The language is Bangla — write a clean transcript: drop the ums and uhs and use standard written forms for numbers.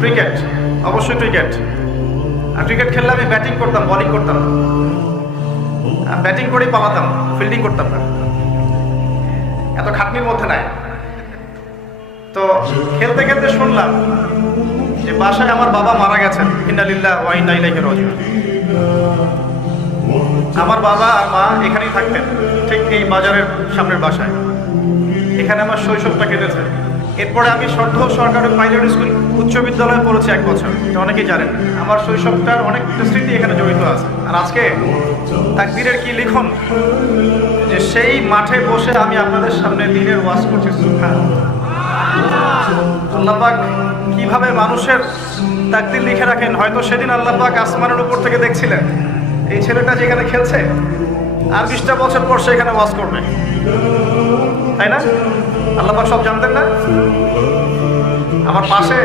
ক্রিকেট, অবশ্যই ক্রিকেট। আর ক্রিকেট খেললে আমি ব্যাটিং করতাম, বলিং করতাম না। ব্যাটিং করেই পালাতাম, ফিল্ডিং করতাম না। এত খাটনির মধ্যে নাই। তো খেলতে খেলতে শুনলাম যে বাসায় আমার বাবা মারা গেছেন, ইন্না লিল্লাহি ওয়া ইন্না ইলাইহি রাজিউন। আমার বাবা আর মা এখানেই থাকতেন, ঠিক এই বাজারের সামনের বাসায়। এখানে আমার শৈশবটা কেটেছে। এরপরে আমি সরকারি প্রাইমারি স্কুল উচ্চ বিদ্যালয়ে পড়েছি 1 বছর, এটা অনেকেই জানেন। আমার শৈশবটার অনেকটা স্মৃতি এখানে জড়িত আছে। আর আজকে তাকবীরের কি লিখন যে সেই মাঠে বসে আমি আপনাদের সামনে দ্বীনের ওয়াজ করছি। আল্লাহ পাক কিভাবে মানুষের তাকদীর লিখে রাখেন। হয়তো সেদিন আল্লাহ পাক আসমানের উপর থেকে দেখছিলেন এই ছেলেটা যেখানে খেলছে আর 20টা বছর পর সে এখানে ওয়াজ করবে, তাই না? আল্লাহ পাক সব জানতেন না? আমার পাশে